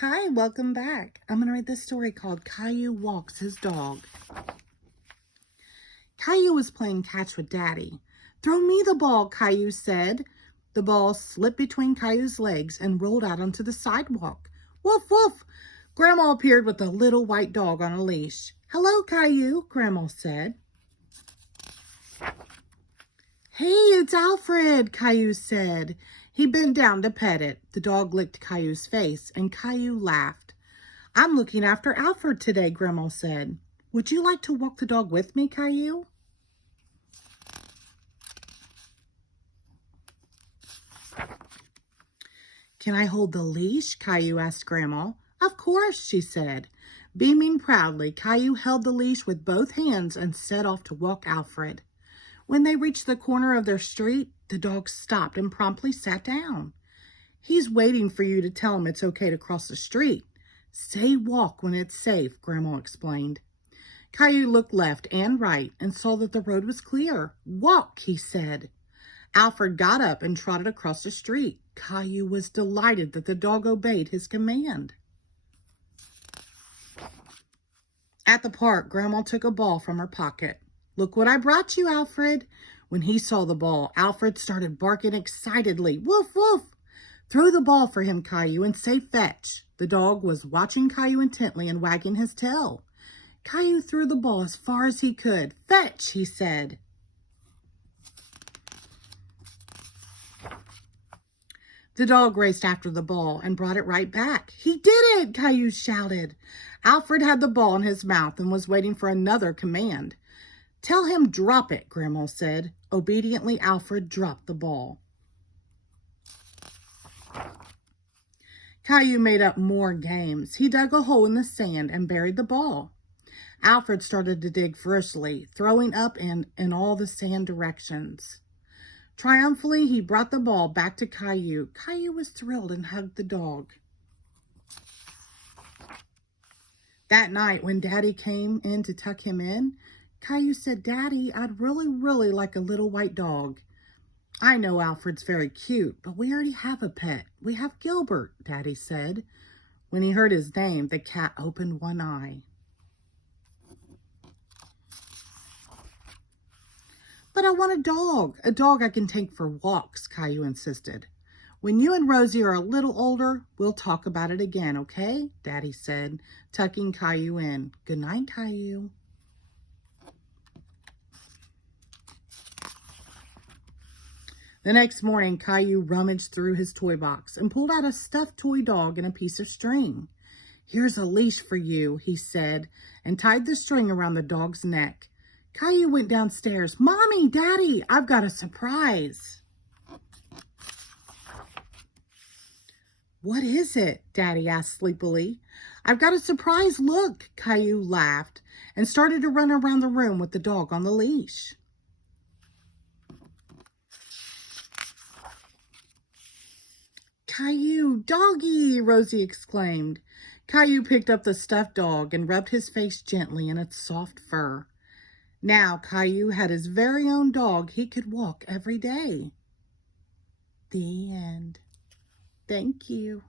Hi, welcome back. I'm going to read this story called Caillou Walks His Dog. Caillou was playing catch with Daddy. "Throw me the ball," Caillou said. The ball slipped between Caillou's legs and rolled out onto the sidewalk. Woof, woof! Grandma appeared with a little white dog on a leash. "Hello, Caillou," Grandma said. "Hey, it's Alfred," Caillou said. He bent down to pet it. The dog licked Caillou's face, and Caillou laughed. "I'm looking after Alfred today," Grandma said. "Would you like to walk the dog with me, Caillou?" "Can I hold the leash?" Caillou asked Grandma. "Of course," she said. Beaming proudly, Caillou held the leash with both hands and set off to walk Alfred. When they reached the corner of their street, the dog stopped and promptly sat down. "He's waiting for you to tell him it's okay to cross the street. Say walk when it's safe," Grandma explained. Caillou looked left and right and saw that the road was clear. "Walk," he said. Alfred got up and trotted across the street. Caillou was delighted that the dog obeyed his command. At the park, Grandma took a ball from her pocket. "Look what I brought you, Alfred." When he saw the ball, Alfred started barking excitedly. "Woof, woof!" "Throw the ball for him, Caillou, and say fetch." The dog was watching Caillou intently and wagging his tail. Caillou threw the ball as far as he could. "Fetch," he said. The dog raced after the ball and brought it right back. "He did it!" Caillou shouted. Alfred had the ball in his mouth and was waiting for another command. "Tell him drop it," Grandma said. Obediently, Alfred dropped the ball. Caillou made up more games. He dug a hole in the sand and buried the ball. Alfred started to dig furiously, throwing up in all the sand directions. Triumphantly, he brought the ball back to Caillou. Caillou was thrilled and hugged the dog. That night, when Daddy came in to tuck him in, Caillou said, "Daddy, I'd really like a little white dog." "I know Alfred's very cute, but we already have a pet. We have Gilbert," Daddy said. When he heard his name, the cat opened one eye. "But I want a dog I can take for walks," Caillou insisted. "When you and Rosie are a little older, we'll talk about it again, okay?" Daddy said, tucking Caillou in. "Good night, Caillou." The next morning, Caillou rummaged through his toy box and pulled out a stuffed toy dog and a piece of string. "Here's a leash for you," he said, and tied the string around the dog's neck. Caillou went downstairs. "Mommy, Daddy, I've got a surprise." "What is it?" Daddy asked sleepily. "I've got a surprise, look." Caillou laughed and started to run around the room with the dog on the leash. "Caillou, doggy!" Rosie exclaimed. Caillou picked up the stuffed dog and rubbed his face gently in its soft fur. Now Caillou had his very own dog he could walk every day. The end. Thank you.